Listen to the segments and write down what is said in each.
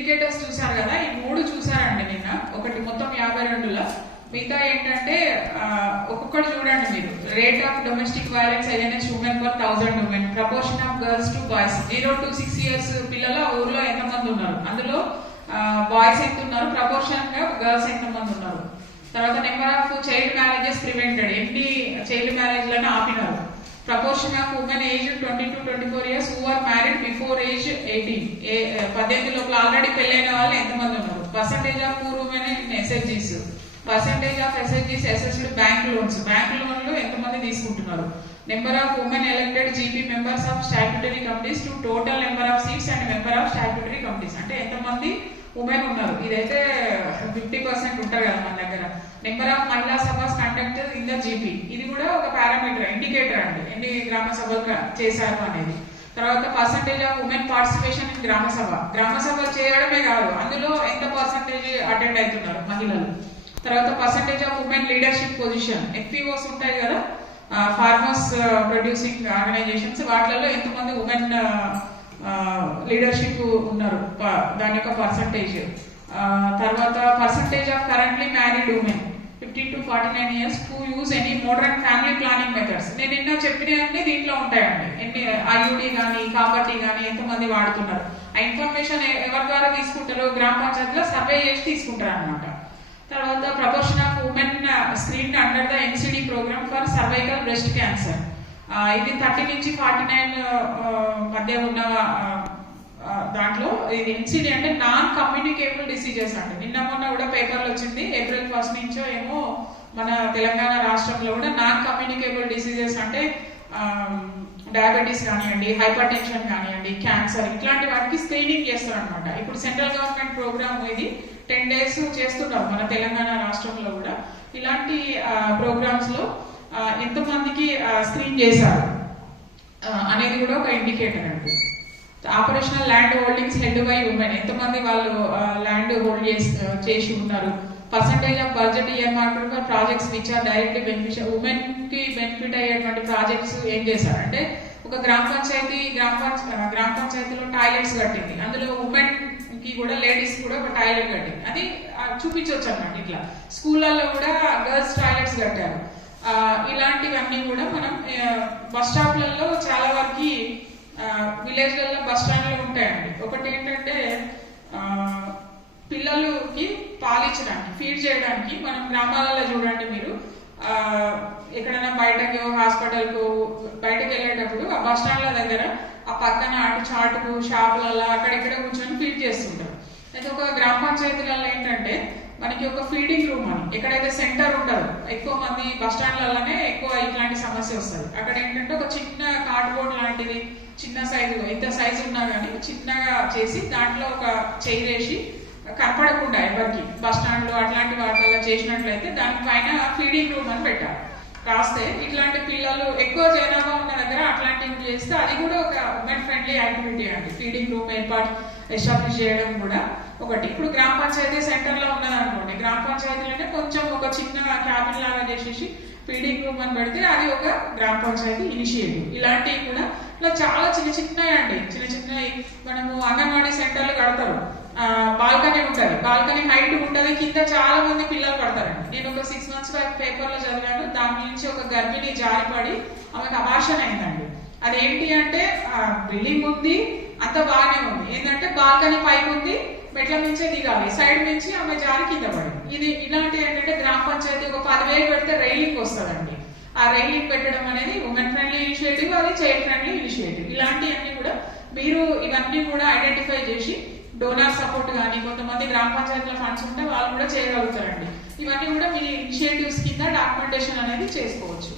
Indicators చూసారు కదా? ఈ మూడు చూసారండి నిన్న. ఒకటి మొత్తం యాభై రెండులో. మిగతా ఏంటంటే ఒక్కొక్కటి చూడండి మీరు. Rate of domestic violence against women per thousand women proportion of girls to boys zero to six years పిల్లల ఊర్లో ఎంతమంది ఉన్నారు? అందులో బాయ్స్ ఎంత ఉన్నారు? ప్రపోర్షన్గా గర్ల్స్ ఎంతమంది ఉన్నారు? తర్వాత number of child marriages prevented ఎన్ని child మ్యారేజ్లను ఆపినారు proportion of women age twenty to twenty four years who are married before age eighteen పద్దెనిమిది లోపల ఆల్రెడీ పెళ్ళైన వాళ్ళు ఎంతమంది ఉన్నారు? Percentage of poor women in ఎస్ఎస్జీస్ percentage of ఎస్ఎస్జీస్ ఎస్ఎస్డ్ bank loans bank లోన్లు ఎంతమంది తీసుకుంటున్నారు? Number of women elected GP members of statutory committees to total number of seats and member of statutory committees అంటే ఎంతమంది ఉమెన్ ఉన్నారు? ఇదైతే ఫిఫ్టీ పర్సెంట్ ఉంటారు కదా మన దగ్గర. నెంబర్ ఆఫ్ మహిళా సభస్ కండక్టర్ ఇన్ ద జీపీ ఇది కూడా ఒక పారామీటర్ ఇండికేటర్ అండి. ఎన్ని గ్రామ సభలు చేశారు అనేది. తర్వాత percentage of women participation in gram sabha. Gram సభ చేయడమే కాదు అందులో ఎంత పర్సంటేజ్ అటెండ్ అవుతున్నారు మహిళలు? తర్వాత percentage of women leadership position FPOs ఉంటాయి కదా ఫార్మర్స్ ప్రొడ్యూసింగ్ ఆర్గనైజేషన్స్ వాటిలలో ఎంతమంది ఉమెన్ లీడర్షిప్ ఉన్నారు? ప- దాని యొక్క పర్సంటేజ్ తర్వాత percentage of currently married women fifty to forty nine years who use any modern family planning methods నేను నిన్న చెప్పినవన్నీ దీంట్లో ఉంటాయండి. ఎన్ని ఐయుడి కానీ కాపర్టీ కానీ ఎంతమంది వాడుతున్నారు. ఆ ఇన్ఫర్మేషన్ ఎవరి ద్వారా తీసుకుంటారో గ్రామ పంచాయతీలో సర్వే చేసి తీసుకుంటారు అనమాట తర్వాత proportion of women screen under the NCD programme for cervical breast cancer. ఇది థర్టీ నుంచి ఫార్టీ నైన్ మధ్య ఉన్న దాంట్లో ఇది ఎన్సిడి అంటే నాన్ కమ్యూనికేబుల్ డిసీజెస్ అండి. నిన్న మొన్న కూడా పేపర్లో వచ్చింది ఏప్రిల్ ఫస్ట్ నుంచో ఏమో మన తెలంగాణ రాష్ట్రంలో కూడా నాన్ కమ్యూనికేబుల్ డిసీజెస్ అంటే డయాబెటీస్ కానివ్వండి హైపర్ టెన్షన్ కానివ్వండి క్యాన్సర్ ఇట్లాంటి వాటికి స్క్రీనింగ్ చేస్తారనమాట ఇప్పుడు సెంట్రల్ గవర్నమెంట్ ప్రోగ్రామ్ ఇది టెన్ డేస్ చేస్తున్నారు మన తెలంగాణ రాష్ట్రంలో కూడా. ఇలాంటి ప్రోగ్రామ్స్లో ఎంతమందికి స్క్రీన్ చేశారు? అనేది కూడా ఒక ఇండికేటర్ అండి. Operational land holdings head by women ఎంతమంది వాళ్ళు ల్యాండ్ హోల్డ్ చేసి చేసి ఉన్నారు? Percentage of budget EMR projects which are directly beneficial ఉమెన్కి బెనిఫిట్ అయ్యేటువంటి ప్రాజెక్ట్స్ ఏం చేశారు? అంటే ఒక గ్రామ పంచాయతీ గ్రామ పంచ గ్రామ పంచాయతీలో టాయిలెట్స్ కట్టింది. అందులో ఉమెన్కి కూడా లేడీస్ కూడా ఒక టాయిలెట్ కట్టింది. అది చూపించవచ్చు అనమాట ఇట్లా. స్కూళ్ళల్లో కూడా గర్ల్స్ టాయిలెట్స్ కట్టారు. ఇలాంటివన్నీ కూడా మనం బస్ స్టాప్లలో చాలా వరకు విలేజ్లలో బస్ స్టాండ్లు ఉంటాయండి. ఒకటి ఏంటంటే పిల్లలకి పాలించడానికి ఫీడ్ చేయడానికి మనం గ్రామాలలో చూడండి మీరు ఎక్కడైనా బయటకు హాస్పిటల్కు బయటకు వెళ్ళేటప్పుడు ఆ బస్ స్టాండ్ల దగ్గర ఆ పక్కన అటు చాటుకు షాపులలో అక్కడిక్కడ కూర్చొని ఫీడ్ చేస్తుంటారు. అయితే ఒక గ్రామ పంచాయతీలలో ఏంటంటే మనకి ఒక ఫీడింగ్ రూమ్ అని ఎక్కడైతే సెంటర్ ఉండదు ఎక్కువ మంది బస్ స్టాండ్లలోనే ఎక్కువ ఇట్లాంటి సమస్య వస్తుంది. అక్కడ ఏంటంటే ఒక చిన్న కార్డ్బోర్డ్ లాంటిది చిన్న సైజు ఎంత సైజు ఉన్నా కానీ చిన్నగా చేసి దాంట్లో ఒక చైర్ వేసి కనపడకుండా ఎవరికి. బస్ స్టాండ్లో అట్లాంటి వాటిలో చేసినట్లయితే దానిపైన ఫీడింగ్ రూమ్ అని పెట్టాలి రాస్తే ఇట్లాంటి పిల్లలు ఎక్కువ జనాభా ఉన్న దగ్గర అట్లాంటివి చేస్తే అది కూడా ఒక ఉమెన్ ఫ్రెండ్లీ యాక్టివిటీ అండి. ఫీడింగ్ రూమ్ ఏర్పాటు ఎస్టాబ్లిష్ చేయడం కూడా ఒకటి. ఇప్పుడు గ్రామ పంచాయతీ సెంటర్లో ఉన్నది అనుకోండి గ్రామ పంచాయతీలోనే కొంచెం ఒక చిన్న క్యాబిన్ లాగా చేసేసి ఫీడింగ్ రూమ్ అని పెడితే అది ఒక గ్రామ పంచాయతీ ఇనిషియేటివ్. ఇలాంటివి కూడా ఇలా చాలా చిన్న చిన్నవి అండి. చిన్న చిన్నవి మనము అంగన్వాడీ సెంటర్లు కడతారు. బాల్కనీ ఉంటుంది బాల్కనీ హైట్ ఉంటుంది కింద చాలా మంది పిల్లలు పడతారండి. నేను ఒక సిక్స్ మంత్స్ బ్యాక్ పేపర్లో చదివాను. దాని నుంచి ఒక గర్భిణి జారిపడి ఆమెకు అభాషణ అయిందండి. అదేంటి అంటే బిల్డింగ్ ఉంది. అంత బాగానే ఉంది. ఏంటంటే బాల్కనీ పైకి ఉంది. మెట్ల నుంచే దిగాలి. సైడ్ నుంచి ఆమె జారి కింద పడింది. ఇది ఇలాంటి ఏంటంటే గ్రామ పంచాయతీ ఒక పదివేలు పెడితే రైలింగ్ వస్తుందండి. ఆ రైలింగ్ పెట్టడం అనేది ఉమెన్ ఫ్రెండ్లీ ఇనిషియేటివ్ అది చైల్డ్ ఫ్రెండ్లీ ఇనిషియేటివ్ ఇలాంటివన్నీ కూడా మీరు ఇవన్నీ కూడా ఐడెంటిఫై చేసి డోనార్ సపోర్ట్ కానీ కొంతమంది గ్రామ పంచాయతీల ఫండ్స్ ఉంటే వాళ్ళు కూడా చేయగలుగుతారండి. ఇవన్నీ కూడా మీ ఇనిషియేటివ్స్ కింద డాక్యుమెంటేషన్ అనేది చేసుకోవచ్చు.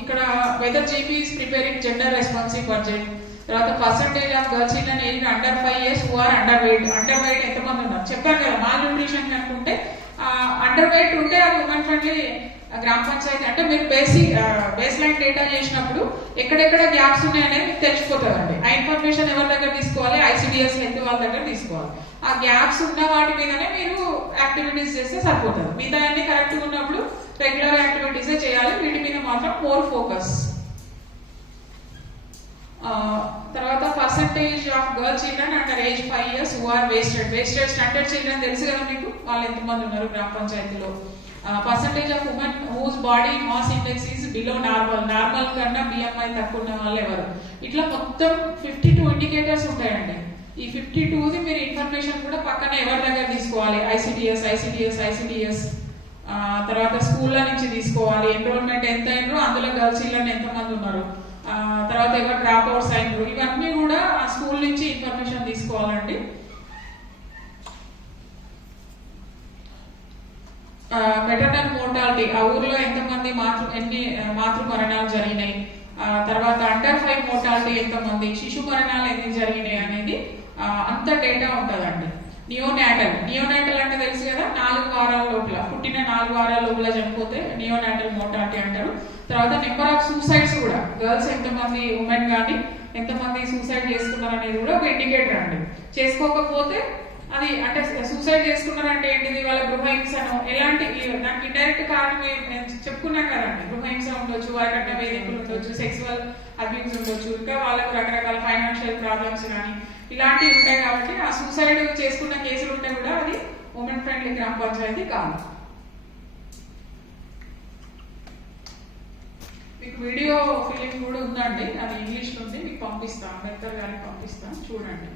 ఇక్కడ whether GP preparing gender responsive budget తర్వాత percentage of girls in age under five years who are underweight underweight ఎంతమంది ఉన్నారు? చెప్పాను కదా మాల్ న్యూట్రిషన్ అనుకుంటే అండర్ వెయిట్ ఉంటే అది ఉమెన్ ఫ్రెండ్లీ గ్రామ పంచాయతీ అంటే మీరు బేసిక్ బేస్ లైన్ డేటా చేసినప్పుడు ఎక్కడెక్కడ గ్యాప్స్ ఉన్నాయనేది మీకు తెలిసిపోతుందండి. ఆ ఇన్ఫర్మేషన్ ఎవరి దగ్గర తీసుకోవాలి? ఐసిడిఎస్ హెల్త్ వాళ్ళ దగ్గర తీసుకోవాలి. ఆ గ్యాప్స్ ఉన్న వాటి మీదనే మీరు యాక్టివిటీస్ చేస్తే సరిపోతుంది. మిగతా అన్ని కరెక్ట్ ఉన్నప్పుడు రెగ్యులర్ యాక్టివిటీసే చేయాలి. వీటి మీద మాత్రం మోర్ ఫోకస్ తర్వాత percentage of girl children under age five years who are wasted wasted standard children తెలుసు కదా మీకు? వాళ్ళు ఎంతమంది ఉన్నారు గ్రామ పంచాయతీలో? Percentage of women whose body mass index is below normal normal కన్నా బిఎంఐ తక్కువ ఉన్న వాళ్ళు ఎవరు? ఇట్లా మొత్తం ఫిఫ్టీ టూ ఇండికేటర్స్ ఉంటాయండి. ఈ ఫిఫ్టీ టూది మీరు ఇన్ఫర్మేషన్ కూడా పక్కన ఎవరి దగ్గర తీసుకోవాలి? ఐసిడిఎస్ ఐసిడిఎస్ ఐసిడిఎస్ తర్వాత స్కూళ్ళ నుంచి తీసుకోవాలి. ఎన్రోల్మెంట్ ఎంత అయినరో అందులో గర్ల్స్ చిల్డ్రన్ ఎంతమంది ఉన్నారు? తర్వాత ఎవరు డ్రాప్ అవుట్స్ అయినరు? ఇవన్నీ కూడా ఆ స్కూల్ నుంచి ఇన్ఫర్మేషన్ తీసుకోవాలండి. మెటర్నల్ మోర్టాలిటీ ఆ ఊర్లో ఎంతమంది మాతృ ఎన్ని మాతృ మరణాలు జరిగినాయి? తర్వాత అండర్ ఫైవ్ మోర్టాలిటీ ఎంతమంది శిశు మరణాలు ఎన్ని జరిగినాయి అనేది అంత డేటా ఉంటుందండి. నియోనాటల్ నియోనాటల్ అంటే తెలుసు కదా నాలుగు వారాల లోపల. పుట్టిన నాలుగు వారాల లోపల చనిపోతే నియోనాటల్ మోర్టాలిటీ అంటారు. తర్వాత నెంబర్ ఆఫ్ సూసైడ్స్ కూడా. గర్ల్స్ ఎంతమంది ఉమెన్ కానీ ఎంతమంది సూసైడ్ చేసుకున్నారు అనేది కూడా ఒక ఇండికేటర్ అండి. చేసుకోకపోతే అది అంటే సూసైడ్ చేసుకున్నారంటే ఏంటిది? వాళ్ళ గృహహింసను ఎలాంటి నాకు దానికి ఇండైరెక్ట్ కారణం నేను చెప్పుకున్నాం కదండి. గృహహింస ఉండొచ్చు వారికట్న వేధింపులు ఉండొచ్చు సెక్సువల్ అబ్యూస్ ఉండొచ్చు. ఇంకా వాళ్ళకు రకరకాల ఫైనాన్షియల్ ప్రాబ్లమ్స్ కానీ ఇలాంటివి ఉంటాయి కాబట్టి ఆ సూసైడ్ చేసుకున్న కేసులు ఉంటే కూడా అది ఉమెన్ ఫ్రెండ్లీ గ్రామ పంచాయతీ కాదు. మీకు వీడియో ఫిలిం కూడా ఉందండి. అది ఇంగ్లీష్లో ఉంది. మీకు పంపిస్తాను. అంబేద్కర్ గారికి పంపిస్తాను. చూడండి.